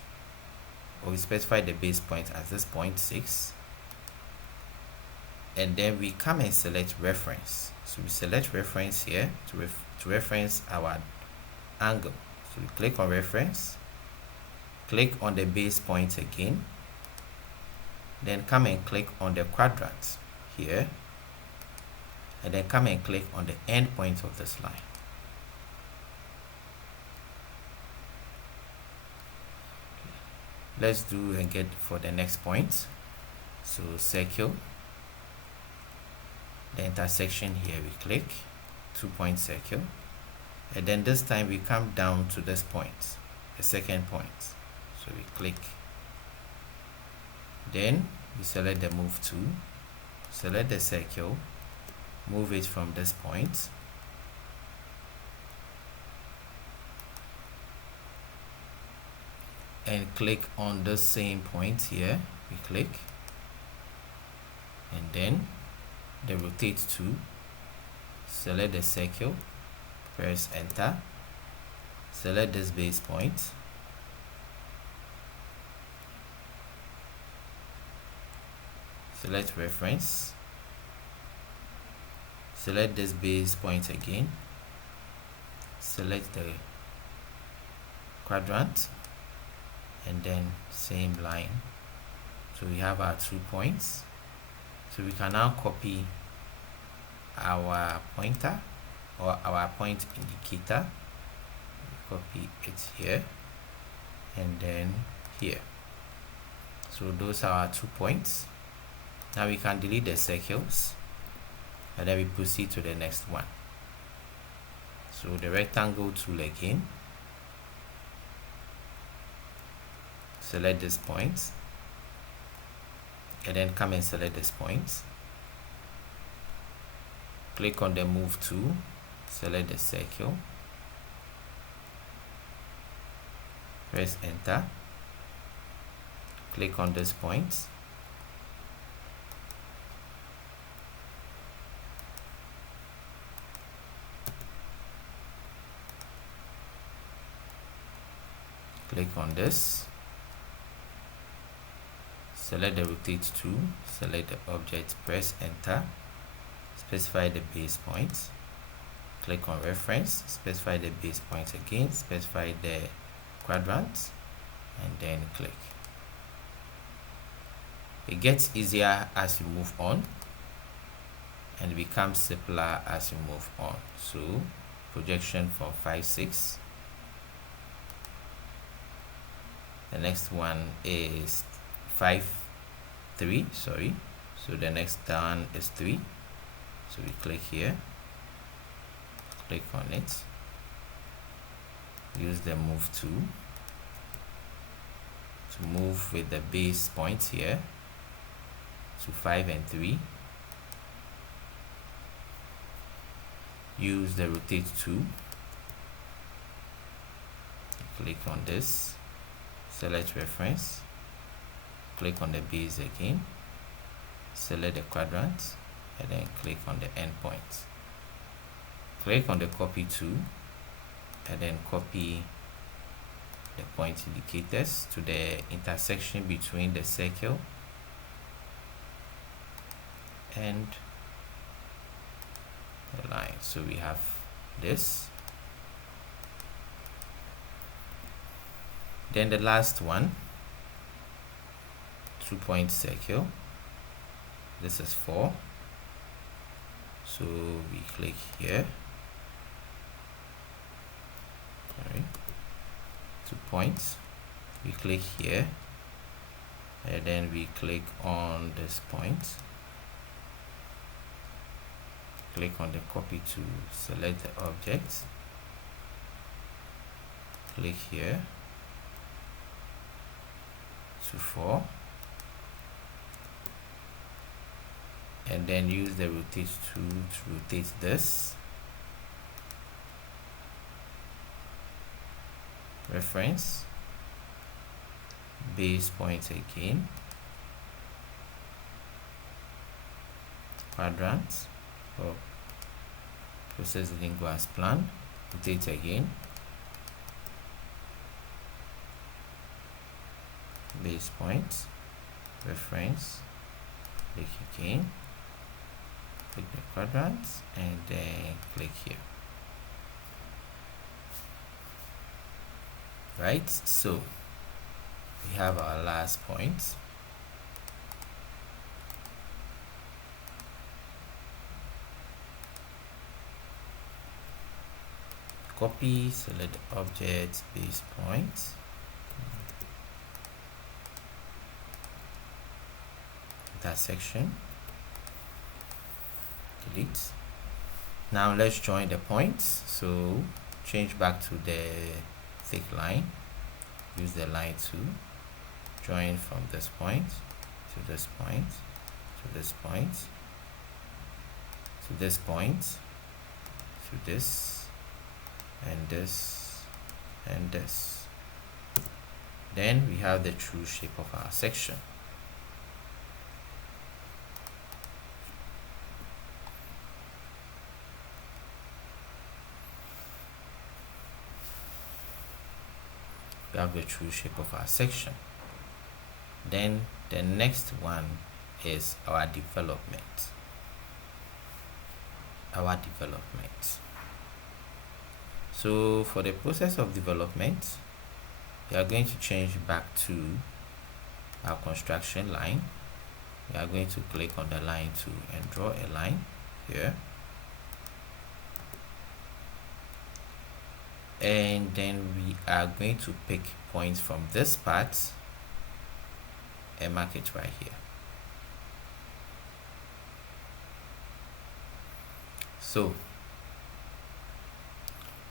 or we specify the base point as this point 6, and then we come and select reference. So we select reference here to reference our angle. So we click on reference, click on the base point again, then come and click on the quadrant here, and then come and click on the end point of this line. Let's do and get for the next point. So circle, the intersection here, we click 2-point circle, and then this time we come down to this point, the second point. So we click, then we select the move to, select the circle, move it from this point, and click on the same point here, we click, and then the rotate 2, select the circle, press enter, select this base point, select reference, select this base point again, select the quadrant, and then same line. So we have our 2 points. So we can now copy our pointer or our point indicator, copy it here and then here. So those are our 2 points. Now we can delete the circles, and then we proceed to the next one. So the rectangle tool again, select this point, and then come and select this point, click on the move tool, select the circle, press enter, click on this point, click on this, select the rotate tool, select the object, press enter, specify the base point, click on reference, specify the base point again, specify the quadrant, and then click. It gets easier as you move on, and it becomes simpler as you move on. So projection from 5, 6. The next one is 5, 3, sorry. So the next down is 3. So we click here, click on it, use the move tool to move with the base points here to 5 and 3. Use the rotate tool, click on this, select reference, click on the base again, select the quadrant, and then click on the endpoint. Click on the copy tool, and then copy the point indicators to the intersection between the circle and the line. So we have this. Then the last one, 2-point circle. This is 4. So we click here. Sorry. 2 points. We click here, and then we click on this point. Click on the copy to select the object. Click here to 4, and then use the rotate tool to rotate this. Reference, base point again, quadrant, or process didn't go as planned. Rotate again, base point, reference, click again, click the quadrant, and then click here. Right, so we have our last point. Copy, select the object, base point, intersection, delete. Now let's join the points. So change back to the thick line, use the line tool, join from this point to this point to this point to this point to this and this and this. Then we have the true shape of our section. We have the true shape of our section. Then the next one is our development. So for the process of development, we are going to change back to our construction line. We are going to click on the line tool and draw a line here. And then we are going to pick points from this part and mark it right here. So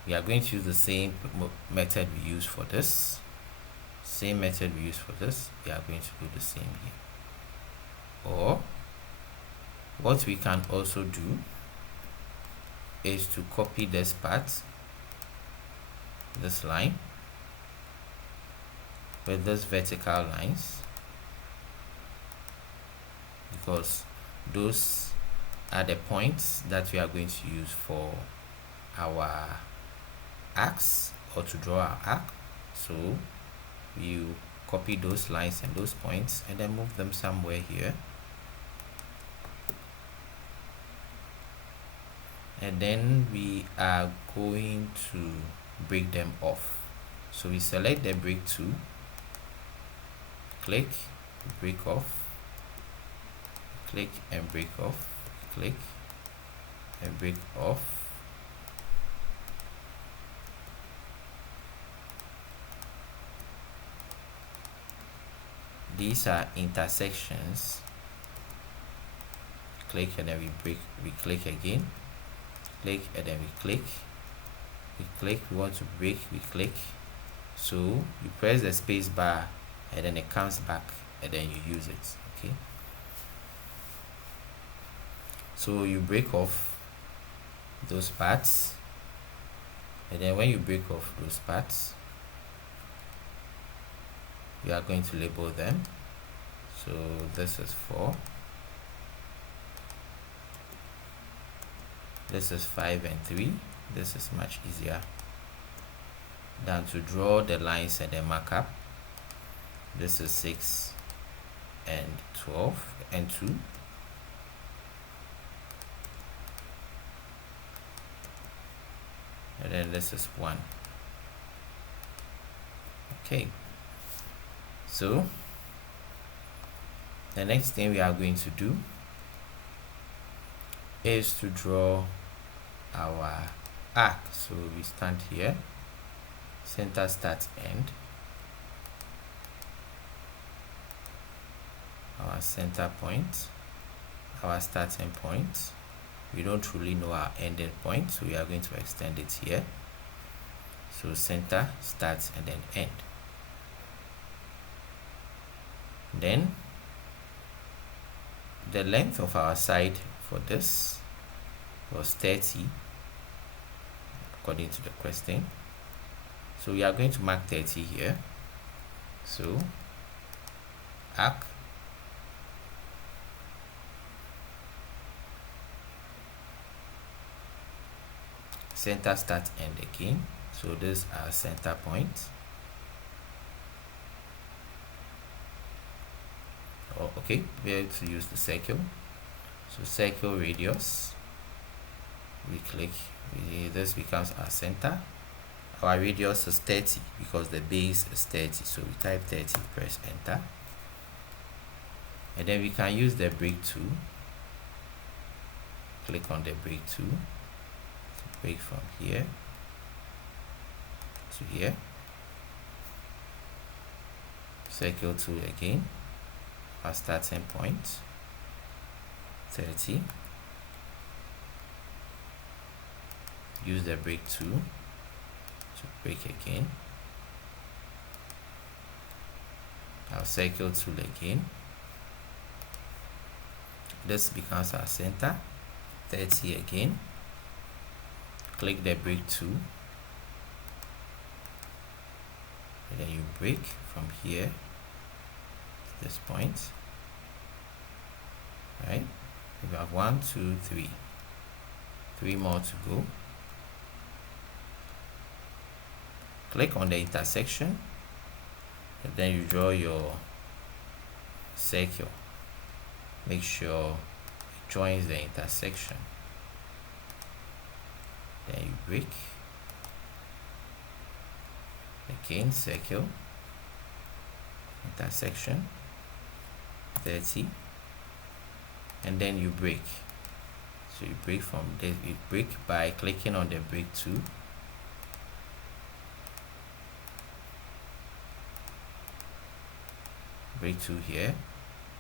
we are going to use the same method we use for this. We are going to do the same here. Or what we can also do is to copy this part, this line, with these vertical lines, because those are the points that we are going to use for our arcs, or to draw our arc. So you copy those lines and those points and then move them somewhere here, and then we are going to break them off. So we select the break tool, click, break off, click and break off, click and break off. These are intersections. Click and then we click again, click and then we click, we want to break, we click. So you press the space bar and then it comes back and then you use it. Okay, so you break off those parts, and then when you break off those parts, we are going to label them. So this is 4, this is 5 and 3. This is much easier than to draw the lines and the markup. This is 6 and 12 and 2. and then this is 1. Okay, so the next thing we are going to do is to draw our arc. So we stand here, center, start, end, our center point, our starting point. We don't truly know our ending point, so we are going to extend it here. So center, start, and then end. Then the length of our side for this was 30 according to the question, so we are going to mark 30 here. So arc, center, start, end again. So this is our center point. Oh, okay, we have to use the circle. So circle radius, we click, this becomes our center. Our radius is 30 because the base is 30, so we type 30, press enter, and then we can use the break tool. Click on the break tool to break from here to here. Circle tool again, our starting point 30, use the break tool to break again, our circle tool again, this becomes our center 30 again, click the break tool, and then you break from here to this point, right? We have 1, 2, 3, 3 more to go. Click on the intersection, and then you draw your circle. Make sure it joins the intersection. Then you break. Again, circle, intersection 30, and then you break. So you break from this, you break by clicking on the break tool, break tool here,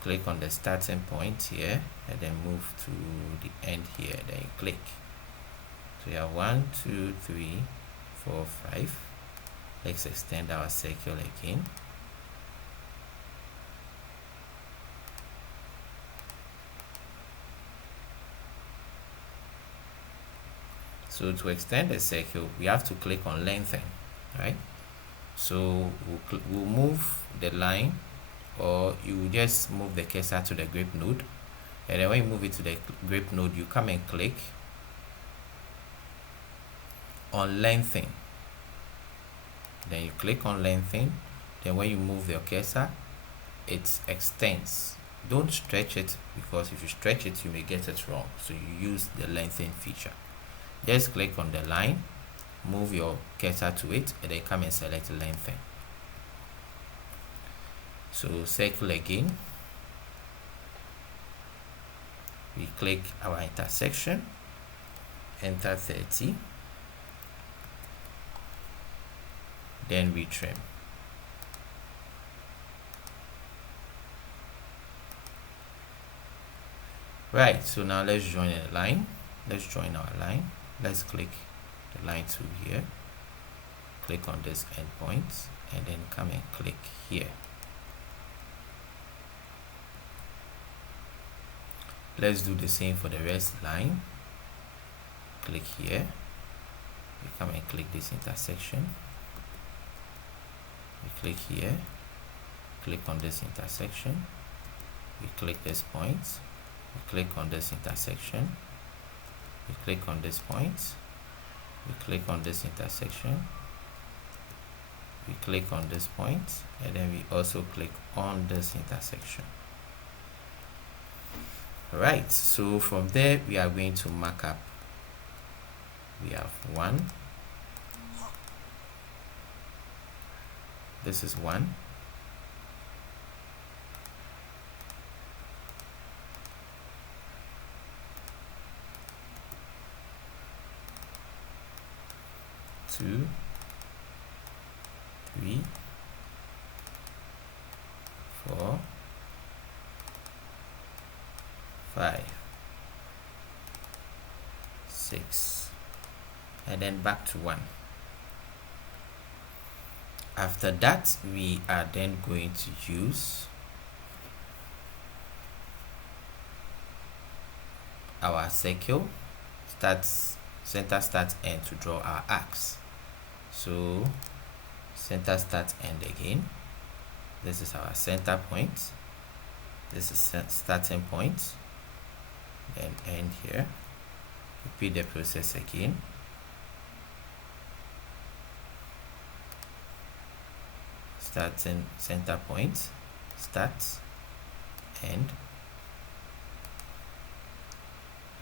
click on the starting point here, and then move to the end here, then you click. So you have 1, 2, 3, 4, 5. Let's extend our circle again. So to extend the circle, we have to click on lengthen, right? So we'll move the line, or you just move the cursor to the grip node, and then when you move it to the grip node, you come and click on lengthen. Then you click on lengthen, then when you move your cursor, it extends. Don't stretch it, because if you stretch it, you may get it wrong. So you use the lengthen feature. Just click on the line, move your cursor to it, and then come and select lengthen. So circle again, we click our intersection, enter 30, then we trim. Right, so now let's join a line. Let's join our line. Let's click the line tool here, click on this endpoint, and then come and click here. Let's do the same for the rest line. Click here, we come and click this intersection, we click here, click on this intersection, we click this point, we click on this intersection, we click on this point, we click on this intersection, we click on this point, and then we also click on this intersection. Right, so from there we are going to mark up. We have 1, This is 1. 2, 3, 4, 5, 6, and then back to 1. After that, we are then going to use our circle, center, start, end to draw our arcs. So center, start, end again. This is our center point. This is starting point. Then end here. Repeat the process again. Starting center point, start, end,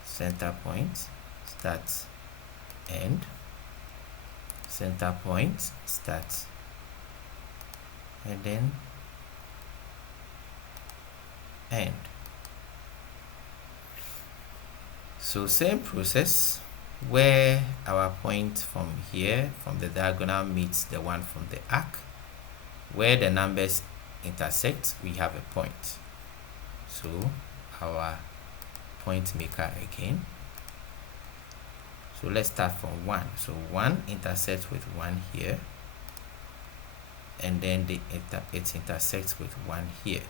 center point, start, end, center point, start, and then end. So same process where our point from here, from the diagonal, meets the one from the arc. Where the numbers intersect, we have a point. So our point maker again. So let's start from 1. So 1 intersects with 1 here, and then it intersects with 1 here.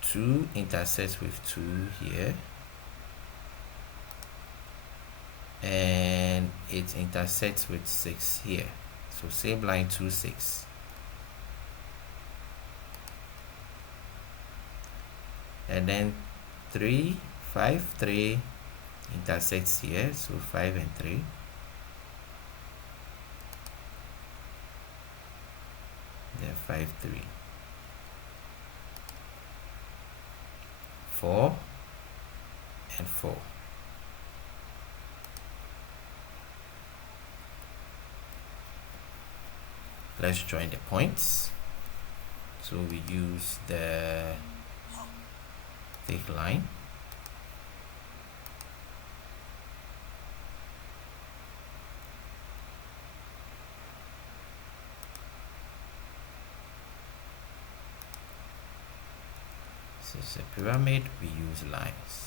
2 intersects with 2 here, and it intersects with 6 here. So same line, 2, 6. And then 3, 5, 3 intersects here, so 5 and 3. Then 5, 3. 4 and 4. Let's join the points. So we use the thick line. This is a pyramid, we use lines.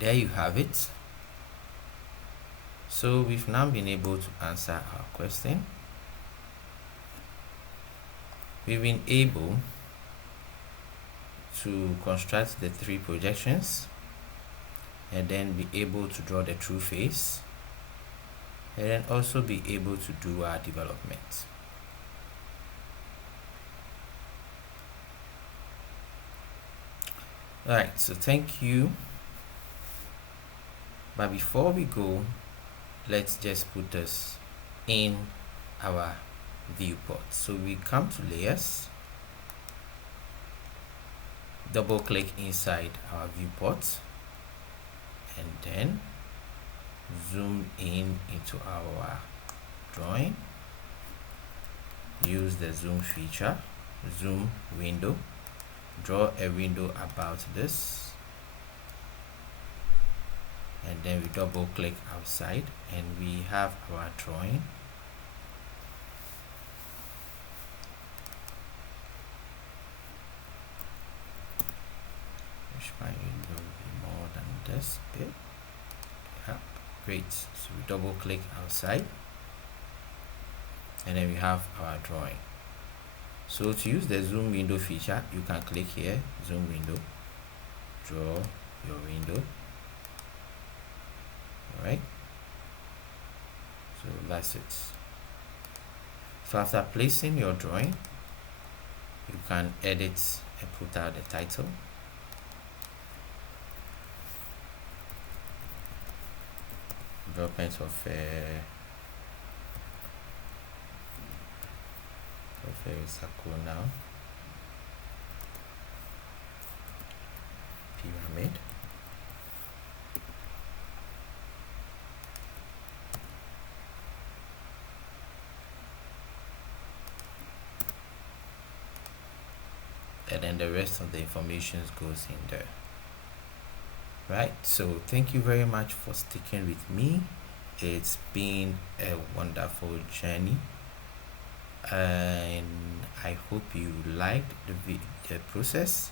There you have it. So we've now been able to answer our question. We've been able to construct the 3 projections, and then be able to draw the true face, and then also be able to do our development. Alright, so thank you. But before we go, let's just put this in our viewport. So we come to layers, double click inside our viewport, and then zoom in into our drawing. Use the zoom feature, zoom window, draw a window about this, and then we double click outside, and we have our drawing. Which my window will be more than this bit. Yeah, great. So we double click outside, and then we have our drawing. So to use the zoom window feature, you can click here, zoom window, draw your window, All right, so that's it. So after placing your drawing, you can edit and put out the title. Development of a hexagonal pyramid. And then the rest of the information goes in there. Right, so thank you very much for sticking with me. It's been a wonderful journey, and I hope you liked the process,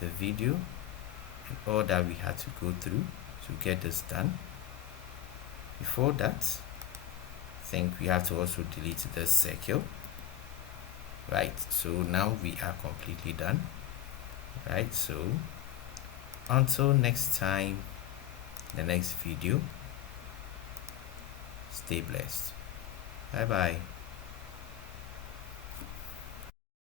the video, and all that we had to go through to get this done. Before that, I think we have to also delete the circle. Right, so now we are completely done. Right, so until next time, the next video, stay blessed. Bye bye.